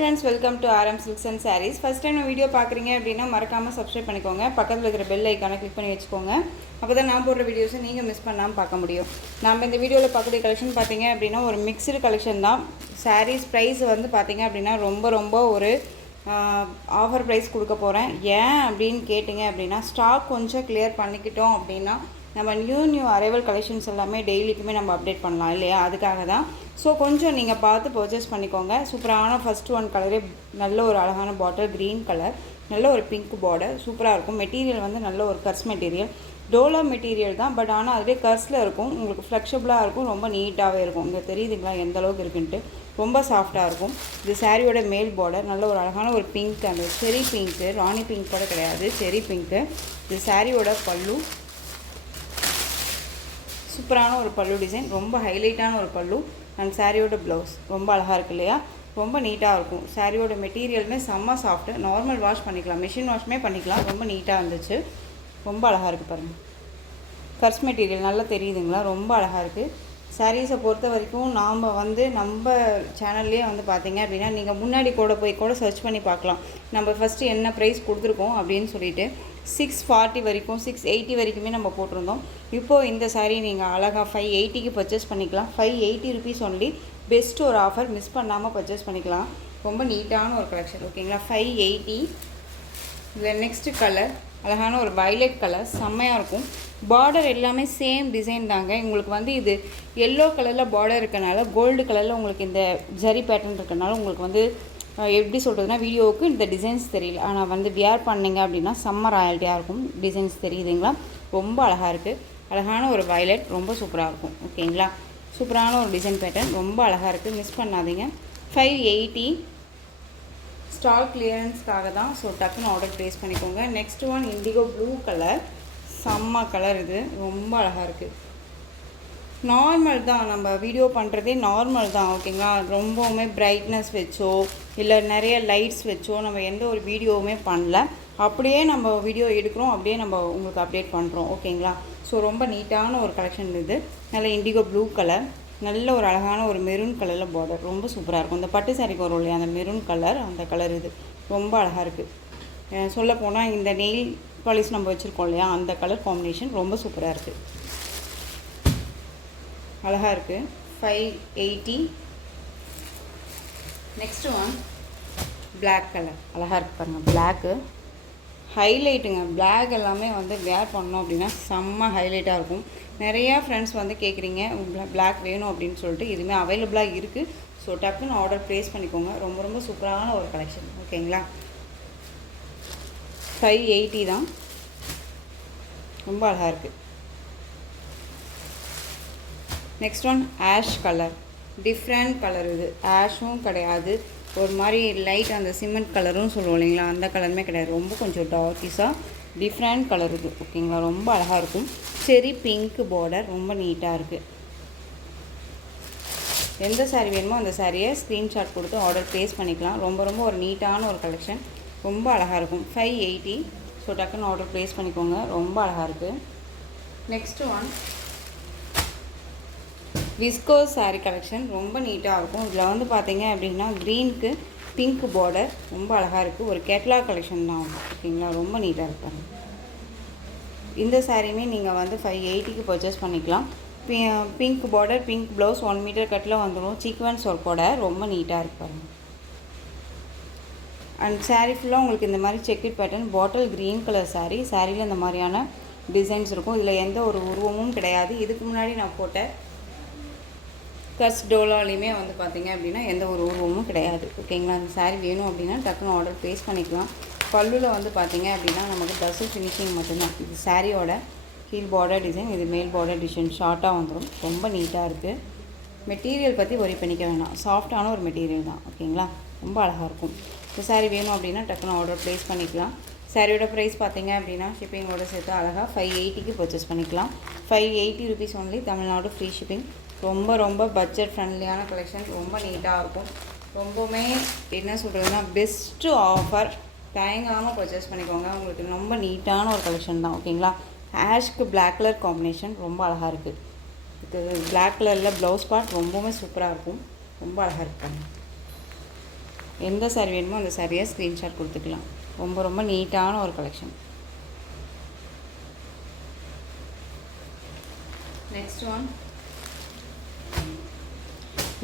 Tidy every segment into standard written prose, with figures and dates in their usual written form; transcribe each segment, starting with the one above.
Friends, welcome to RM Silks and Sarees. First time video பார்க்குறீங்க அப்படின்னா மறக்காமல் subscribe பண்ணிக்கோங்க. பக்கத்தில் இருக்கிற பெல் ஐக்கானை கிளிக் பண்ணி வச்சுக்கோங்க. அப்போ தான் நான் போடுற வீடியோஸை நீங்கள் மிஸ் பண்ணாமல் பார்க்க முடியும். நம்ம இந்த வீடியோவில் பார்க்கக்கூடிய கலெக்ஷன் பார்த்தீங்க அப்படின்னா ஒரு மிக்சடு கலெக்ஷன் தான். சாரீஸ் ப்ரைஸ் வந்து பார்த்தீங்க அப்படின்னா ரொம்ப ஒரு ஆஃபர் ப்ரைஸ் கொடுக்க போகிறேன். ஏன் அப்படின்னு கேட்டிங்க அப்படின்னா ஸ்டாக் கொஞ்சம் கிளியர் பண்ணிக்கிட்டோம் அப்படின்னா நம்ம நியூ அரைவல் கலெக்ஷன்ஸ் எல்லாமே டெய்லிக்குமே நம்ம அப்டேட் பண்ணலாம் இல்லையா, அதுக்காக தான். ஸோ கொஞ்சம் நீங்கள் பார்த்து பர்ச்சேஸ் பண்ணிக்கோங்க. சூப்பரான ஃபஸ்ட் ஒன் கலரே நல்ல ஒரு அழகான பாட்டில் க்ரீன் கலர், நல்ல ஒரு பிங்க் பார்டர், சூப்பராக இருக்கும். மெட்டீரியல் வந்து நல்ல ஒரு கர்ஸ் மெட்டீரியல், டோலோ மெட்டீரியல் தான். பட் ஆனால் அதுவே கர்ஸில் இருக்கும், உங்களுக்கு ஃப்ளெக்சிபிளாக இருக்கும், ரொம்ப நீட்டாகவே இருக்கும். இங்கே தெரியுதுங்களா எந்த அளவுக்கு இருக்குன்ட்டு, ரொம்ப சாஃப்டாக இருக்கும். இது சாரியோட மேல் பார்டர் நல்ல ஒரு அழகான ஒரு பிங்க், அந்த செரி பிங்க்கு, ராணி பிங்க் கூட கிடையாது, செரி பிங்க்கு. இது சாரியோட பல்லு, சூப்பரான ஒரு பல்லு டிசைன், ரொம்ப ஹைலைட்டான ஒரு பல்லு. அண்ட் சாரியோட ப்ளவுஸ் ரொம்ப அழகாக இருக்குது இல்லையா, ரொம்ப நீட்டாக இருக்கும். சாரியோட மெட்டீரியலுமே செம்ம சாஃப்ட்டு, நார்மல் வாஷ் பண்ணிக்கலாம், மிஷின் வாஷ்மே பண்ணிக்கலாம். ரொம்ப நீட்டாக இருந்துச்சு, ரொம்ப அழகாக இருக்குது பாருங்கள். கர்ஸ் மெட்டீரியல் நல்லா தெரியுதுங்களா, ரொம்ப அழகாக இருக்குது. சாரீஸை பொறுத்த வரைக்கும் நாம் வந்து நம்ம சேனல்லே வந்து பார்த்தீங்க அப்படின்னா நீங்கள் முன்னாடி கூட சர்ச் பண்ணி பார்க்கலாம். நம்ம ஃபஸ்ட்டு என்ன ப்ரைஸ் கொடுத்துருக்கோம் அப்படின்னு சொல்லிட்டு 640 வரைக்கும் 680 வரைக்குமே நம்ம போட்டிருந்தோம். இப்போது இந்த சாரீ நீங்கள் அழகாக 580க்கு பர்ச்சேஸ் பண்ணிக்கலாம். 580 ருபீஸ் ஒன்லி, பெஸ்ட்டு ஒரு ஆஃபர், மிஸ் பண்ணாமல் பர்ச்சேஸ் பண்ணிக்கலாம். ரொம்ப நீட்டான ஒரு கலெக்ஷன், ஓகேங்களா. 580. இதில் நெக்ஸ்ட்டு கலர் அழகான ஒரு வயலட் கலர், செம்மையாக இருக்கும். பார்டர் எல்லாமே சேம் டிசைன் தாங்க. உங்களுக்கு வந்து இது எல்லோ கலரில் பார்டர் இருக்கனால, கோல்டு கலரில் உங்களுக்கு இந்த ஜரி பேட்டர்ன் இருக்கனால உங்களுக்கு வந்து எப்படி சொல்கிறதுனா வீடியோவுக்கு இந்த டிசைன்ஸ் தெரியல. ஆனால் வந்து வியர் பண்ணிங்க அப்படின்னா செம்ம ராயல்ட்டியாக இருக்கும். டிசைன்ஸ் தெரியுதுங்களா, ரொம்ப அழகாக இருக்குது. அழகான ஒரு வயலட், ரொம்ப சூப்பராக இருக்கும், ஓகேங்களா. சூப்பரான ஒரு டிசைன் பேட்டர்ன், ரொம்ப அழகாக இருக்குது, மிஸ் பண்ணாதீங்க. 580 ஸ்டாக் கிளியரன்ஸ்க்காக தான். ஸோ டக்குன்னு ஆர்டர் ப்ளேஸ் பண்ணிக்கோங்க. Next one indigo blue colour, செம்ம கலர், இது ரொம்ப அழகாக இருக்குது. நார்மல் தான், நம்ம வீடியோ பண்ணுறதே நார்மல் தான், ஓகேங்களா. ரொம்பவுமே பிரைட்னஸ் வச்சோ இல்லை நிறைய லைட்ஸ் வச்சோ நம்ம எந்த ஒரு வீடியோவுமே பண்ணல. அப்படியே நம்ம வீடியோ எடுக்கிறோம், அப்படியே நம்ம உங்களுக்கு அப்டேட் பண்ணுறோம், ஓகேங்களா. ஸோ ரொம்ப நீட்டான ஒரு கலெக்ஷன் இது. நல்ல இண்டிகோ ப்ளூ கலர், நல்ல ஒரு அழகான ஒரு மெரூன் கலரில் பார்டர், ரொம்ப சூப்பராக இருக்கும். இந்த பட்டு சாரிக்கு வரும் இல்லையா அந்த மெரூன் கலர், அந்த கலர் இது ரொம்ப அழகாக இருக்குது. சொல்லப்போனால் இந்த நெயில் பாலிஷ் நம்ம வச்சுருக்கோம் இல்லையா, அந்த கலர் காம்பினேஷன் ரொம்ப சூப்பராக இருக்குது, அழகாக இருக்குது. 580. நெக்ஸ்ட்டு ஒன் பிளாக் கலர், அழகாக இருக்குது பாருங்கள். பிளாக்கு ஹைலைட்டுங்க. பிளாக் எல்லாமே வந்து வேர் பண்ணோம் அப்படின்னா செம்ம ஹைலைட்டாக இருக்கும். நிறையா ஃப்ரெண்ட்ஸ் வந்து கேட்குறீங்க பிளாக் வேணும் அப்படின்னு சொல்லிட்டு, இதுவுமே அவைலபிளாக இருக்குது. ஸோ டக்குன்னு ஆர்டர் ப்ளேஸ் பண்ணிக்கோங்க. ரொம்ப சூப்பரான ஒரு கலெக்ஷன், ஓகேங்களா. 580 தான், ரொம்ப அழகாக இருக்குது. Next one ash colour, different colour. இது ஆஷும் கிடையாது, ஒரு மாதிரி லைட் அந்த சிமெண்ட் கலரும் சொல்லுவோம் இல்லைங்களா, அந்த கலருமே கிடையாது, ரொம்ப கொஞ்சம் டார்க்கிஸாக டிஃப்ரெண்ட் கலர் இது, ஓகேங்களா. ரொம்ப அழகாக இருக்கும். செரி பிங்க் பார்டர், ரொம்ப நீட்டாக இருக்குது. எந்த சாரீ வேணுமோ அந்த சாரியை ஸ்க்ரீன்ஷாட் கொடுத்து ஆர்டர் ப்ளேஸ் பண்ணிக்கலாம். ரொம்ப ஒரு நீட்டான ஒரு கலெக்ஷன், ரொம்ப அழகாக இருக்கும். 580. ஸோ டக்குன்னு ஆர்டர் ப்ளேஸ் பண்ணிக்கோங்க, ரொம்ப அழகாக இருக்குது. Next one viscose sari collection, ரொம்ப நீட்டாக இருக்கும். இதில் வந்து பார்த்தீங்க அப்படின்னா க்ரீனுக்கு பிங்க் பார்டர், ரொம்ப அழகாக இருக்குது. ஒரு கேட்லாக் கலெக்ஷன் தான், ஓகேங்களா. ரொம்ப நீட்டாக இருப்பாங்க. இந்த சாரியுமே நீங்கள் வந்து 580க்கு பர்ச்சேஸ் பண்ணிக்கலாம். Pink border, pink blouse, 1 metre கட்டில் வந்துடும். சீக்வன்ஸ் ஒர்க்கோட ரொம்ப நீட்டாக இருப்பாங்க. அண்ட் சாரீ ஃபுல்லாக உங்களுக்கு இந்த மாதிரி checked pattern, bottle green colour sari. சாரியில் இந்த மாதிரியான டிசைன்ஸ் இருக்கும். இதில் எந்த ஒரு உருவமும் கிடையாது. இதுக்கு முன்னாடி நான் போட்ட கர்ஸ் டோலாலையுமே வந்து பார்த்தீங்க அப்படின்னா எந்த ஒரு உருவமும் கிடையாது, ஓகேங்களா. அந்த சாரீ வேணும் அப்படின்னா டக்குன்னு ஆர்டர் ப்ளேஸ் பண்ணிக்கலாம். பல்லுவில் வந்து பார்த்தீங்க அப்படின்னா நமக்கு டசல் ஃபினிஷிங் மட்டும்தான். இது சாரியோட கீழ் பார்டர் டிசைன், இது மேல் பார்டர் டிசைன் ஷார்ட்டாக வந்துடும். ரொம்ப நீட்டாக இருக்குது. மெட்டீரியல் பற்றி ஒரி பண்ணிக்க வேணாம், சாஃப்டான ஒரு மெட்டீரியல் தான், ஓகேங்களா. ரொம்ப அழகாக இருக்கும். இந்த சாரீ வேணும் அப்படின்னா டக்குன்னு ஆர்டர் ப்ளேஸ் பண்ணிக்கலாம். சாரியோட ப்ரைஸ் பார்த்தீங்க அப்படின்னா ஷிப்பிங்கோட சேர்த்து அழகாக 580க்கு பர்ச்சேஸ் பண்ணிக்கலாம். 580 rupees only, Tamil Nadu free shipping. ரொம்ப பட்ஜெட் ஃப்ரெண்ட்லியான கலெக்ஷன், ரொம்ப நீட்டாக இருக்கும். ரொம்பவுமே என்ன சொல்கிறதுனா பெஸ்ட்டு ஆஃபர், தயங்காமல் பர்ச்சேஸ் பண்ணிக்கோங்க. உங்களுக்கு ரொம்ப நீட்டான ஒரு கலெக்ஷன் தான், ஓகேங்களா. ஆஷ்க்கு பிளாக் கலர் காம்பினேஷன், ரொம்ப அழகாக இருக்குது. இதுக்கு பிளாக் கலரில் ப்ளவுஸ் பார்ட் ரொம்பவுமே சூப்பராக இருக்கும், ரொம்ப அழகாக இருக்காங்க. எந்த சாரீ வேணுமோ அந்த சாரியை ஸ்க்ரீன்ஷாட் கொடுத்துக்கலாம். ரொம்ப ரொம்ப நீட்டான ஒரு collection. Next one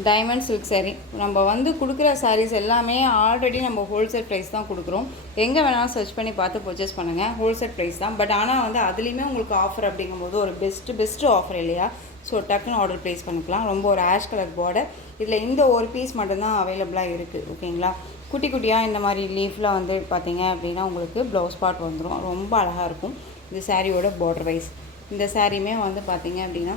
diamond silk sari. நம்ம வந்து கொடுக்குற சாரீஸ் எல்லாமே ஆல்ரெடி நம்ம ஹோல்சேல் ப்ரைஸ் தான் கொடுக்குறோம். எங்கே வேணாலும் சர்ச் பண்ணி பார்த்து பர்ச்சேஸ் பண்ணுங்கள், ஹோல்சேல் ப்ரைஸ் தான். பட் ஆனால் வந்து அதுலேயுமே உங்களுக்கு ஆஃபர் அப்படிங்கும்போது ஒரு பெஸ்ட்டு ஆஃபர் இல்லையா? ஸோ டக்குன்னு ஆர்டர் ப்ளேஸ் பண்ணிக்கலாம். ரொம்ப ஒரு ஆஷ் கலர் பார்டர். இதில் இந்த ஒரு பீஸ் மட்டும்தான் அவைலபிளாக இருக்குது. ஓகேங்களா? குட்டி குட்டியாக இந்த மாதிரி லீஃபில் வந்து பார்த்தீங்க அப்படின்னா உங்களுக்கு ப்ளவுஸ் பார்ட் வந்துடும். ரொம்ப அழகாக இருக்கும். இந்த சாரியோட பார்டர் வைஸ். இந்த சாரியுமே வந்து பார்த்தீங்க அப்படின்னா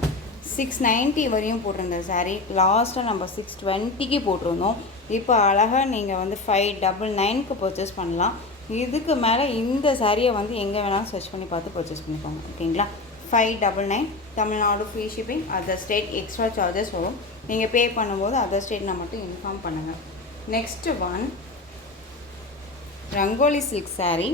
690 வரையும் போட்டிருந்த சாரீ லாஸ்ட்டாக நம்ம 620க்கு போட்டிருந்தோம். இப்போ அழகாக நீங்கள் வந்து 599க்கு பர்ச்சேஸ் பண்ணலாம். இதுக்கு மேலே இந்த சாரியை வந்து எங்கே வேணாலும் சர்ச் பண்ணி பார்த்து பர்ச்சேஸ் பண்ணிப்பாங்க. ஓகேங்களா? 599 Tamil Nadu free shipping. Other state extra charges வரும். நீங்கள் பே பண்ணும்போது அதர் ஸ்டேட்னா மட்டும் இன்ஃபார்ம் பண்ணுங்கள். Next one rangoli silk sari.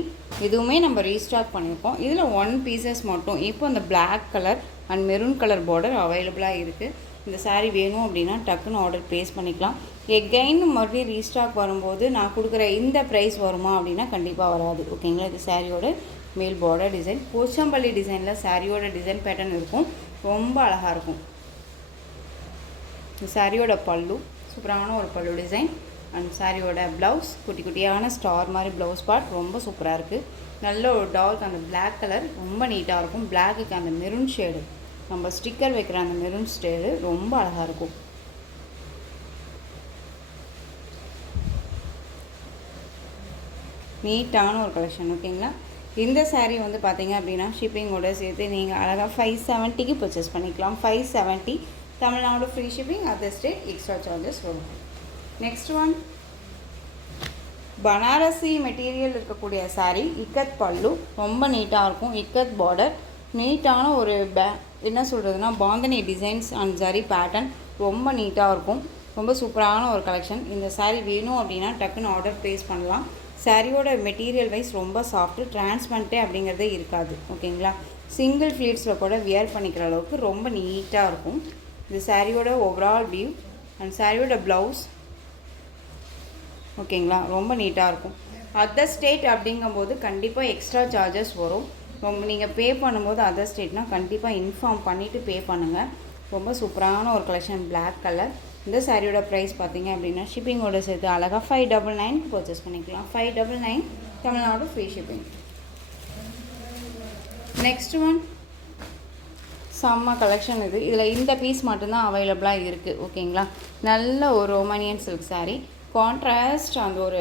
இதுவுமே நம்ம ரீஸ்டாக் பண்ணியிருக்கோம். இதில் 1 பீசஸ் மட்டும் இப்போ இந்த black colour and maroon colour border அவைலபிளாக இருக்குது. இந்த சாரீ வேணும் அப்படின்னா டக்குன்னு ஆர்டர் ப்ளேஸ் பண்ணிக்கலாம். எகைன் மறுபடியும் ரீஸ்டாக் வரும்போது நான் கொடுக்குற இந்த ப்ரைஸ் வருமா அப்படின்னா கண்டிப்பாக வராது. ஓகேங்களா? இது சாரியோட மேல் பார்டர் டிசைன். போச்சம்பள்ளி டிசைனில் சாரியோட டிசைன் பேட்டர்ன் இருக்கும். ரொம்ப அழகாக இருக்கும். இந்த சாரியோட பல்லு சூப்பரான ஒரு பல்லு டிசைன். அண்ட் சாரியோட ப்ளவுஸ் குட்டி குட்டியான ஸ்டார் மாதிரி ப்ளவுஸ் பார்ட் ரொம்ப சூப்பராக இருக்குது. நல்ல ஒரு டார்க் அந்த பிளாக் கலர் ரொம்ப நீட்டாக இருக்கும். பிளாக்குக்கு அந்த மெரூன் ஷேடு, நம்ம ஸ்டிக்கர் வைக்கிற அந்த மெரூன் ஷேடு ரொம்ப அழகாக இருக்கும். நீட்டான ஒரு கலெக்ஷன். ஓகேங்களா? இந்த சாரீ வந்து பார்த்தீங்க அப்படின்னா ஷிப்பிங்கோட சேர்த்து நீங்கள் அழகாக 570க்கு பர்ச்சேஸ் பண்ணிக்கலாம். 570 Tamil Nadu free shipping. Other state extra charges வரும். நெக்ஸ்ட் ஒன் பனாரசி மெட்டீரியல் இருக்கக்கூடிய சாரீ. இக்கத் பல்லு ரொம்ப நீட்டாக இருக்கும். இக்கத் பார்டர் நீட்டான ஒரு என்ன சொல்கிறதுனா bandhani designs and zari pattern ரொம்ப நீட்டாக இருக்கும். ரொம்ப சூப்பரான ஒரு கலெக்ஷன். இந்த சாரீ வேணும் அப்படின்னா டக்குன்னு ஆர்டர் ப்ளேஸ் பண்ணலாம். சாரியோட மெட்டீரியல் வைஸ் ரொம்ப சாஃப்ட்டு, டிரான்ஸ்பரண்ட்டே அப்படிங்கிறதே இருக்காது. ஓகேங்களா? சிங்கிள் ஃப்ளீட்ஸில் கூட வியர் பண்ணிக்கிற அளவுக்கு ரொம்ப நீட்டாக இருக்கும். இது சாரியோட ஓவரால் வியூ அண்ட் சாரியோட ப்ளவுஸ். ஓகேங்களா? ரொம்ப நீட்டாக இருக்கும். அதர் ஸ்டேட் அப்படிங்கும்போது கண்டிப்பாக எக்ஸ்ட்ரா சார்ஜஸ் வரும். ரொம்ப நீங்கள் பே பண்ணும்போது அதர் ஸ்டேட்னால் கண்டிப்பாக இன்ஃபார்ம் பண்ணிவிட்டு பே பண்ணுங்கள். ரொம்ப சூப்பரான ஒரு கலெக்ஷன். Black colour. இந்த சாரியோட ப்ரைஸ் பார்த்தீங்க அப்படின்னா ஷிப்பிங்கோட சேர்த்து அழகாக 599க்கு பர்ச்சேஸ் பண்ணிக்கலாம். 599 Tamil Nadu free shipping. Next one செம்ம கலெக்ஷன் இது. இதில் இந்த பீஸ் மட்டும்தான் அவைலபிளாக இருக்குது. ஓகேங்களா? நல்ல ஒரு ரொமானியன் சில்க் சாரீ. கான்ட்ராஸ்ட் அந்த ஒரு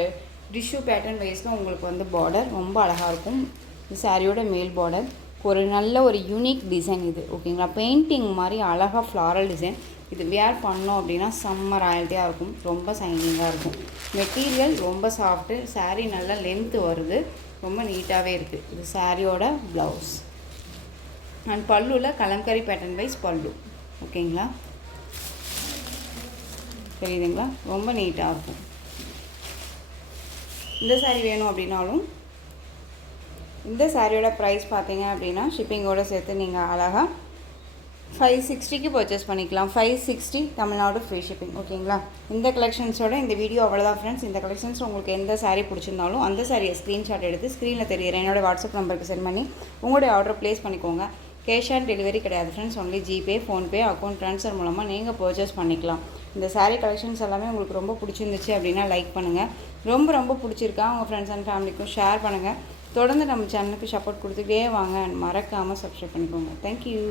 டிஷ்யூ பேட்டர்ன் வைஸில் உங்களுக்கு வந்து பார்டர் ரொம்ப அழகாக இருக்கும். இந்த சாரியோட மேல் பார்டர் ஒரு நல்ல ஒரு யூனிக் டிசைன் இது. ஓகேங்களா? பெயிண்டிங் மாதிரி அழகாக ஃப்ளாரல் டிசைன். இது வியர் பண்ணோம் அப்படின்னா செம்ம ராயல்ட்டியாக இருக்கும். ரொம்ப சைனிங்காக இருக்கும். மெட்டீரியல் ரொம்ப சாஃப்ட்டு. சாரீ நல்லா லென்த்து வருது. ரொம்ப நீட்டாகவே இருக்குது. இது சாரியோட ப்ளவுஸ் அண்ட் பல்லுவில் கலம்கரி பேட்டர்ன் வைஸ் பல்லு. ஓகேங்களா? தெரியுதுங்களா? ரொம்ப நீட்டாக இருக்கும். இந்த சாரீ வேணும் அப்படின்னாலும் இந்த சாரியோட ப்ரைஸ் பார்த்தீங்க அப்படின்னா ஷிப்பிங்கோடு சேர்த்து நீங்கள் அழகாக 560க்கு பர்ச்சேஸ் பண்ணிக்கலாம். 560 தமிழ்நாடு ஃப்ரீ ஷிப்பிங். ஓகேங்களா? இந்த கலெக்ஷன்ஸோட இந்த வீடியோ அவ்வளோதான் ஃப்ரெண்ட்ஸ். இந்த கலெக்ஷன்ஸ் உங்களுக்கு எந்த சாரீ பிடிச்சிருந்தாலும் அந்த சாரியை ஸ்க்ரீன்ஷாட் எடுத்து ஸ்க்ரீனில் தெரியுற என்னோடய வாட்ஸ்அப் நம்பருக்கு சென்ட் பண்ணி உங்களுடைய ஆர்டர் ப்ளேஸ் பண்ணிக்கோங்க. கேஷ் ஆன் டெலிவரி கிடையாது friends. Only GPay, PhonePe, account transfer மூலமாக நீங்கள் பர்ச்சேஸ் பண்ணிக்கலாம். இந்த சாரீ கலெக்ஷன்ஸ் எல்லாமே உங்களுக்கு ரொம்ப பிடிச்சிருந்துச்சு அப்படின்னா லைக் பண்ணுங்கள். ரொம்ப ரொம்ப பிடிச்சிருக்கா உங்கள் ஃப்ரெண்ட்ஸ் அண்ட் ஃபேமிலிக்கும் ஷேர் பண்ணுங்கள். தொடர்ந்து நம்ம சேனலுக்கு சப்போர்ட் கொடுத்துக்கிட்டே வாங்க. மறக்காமல் சப்ஸ்கிரைப் பண்ணிக்கோங்க. தேங்க்யூ.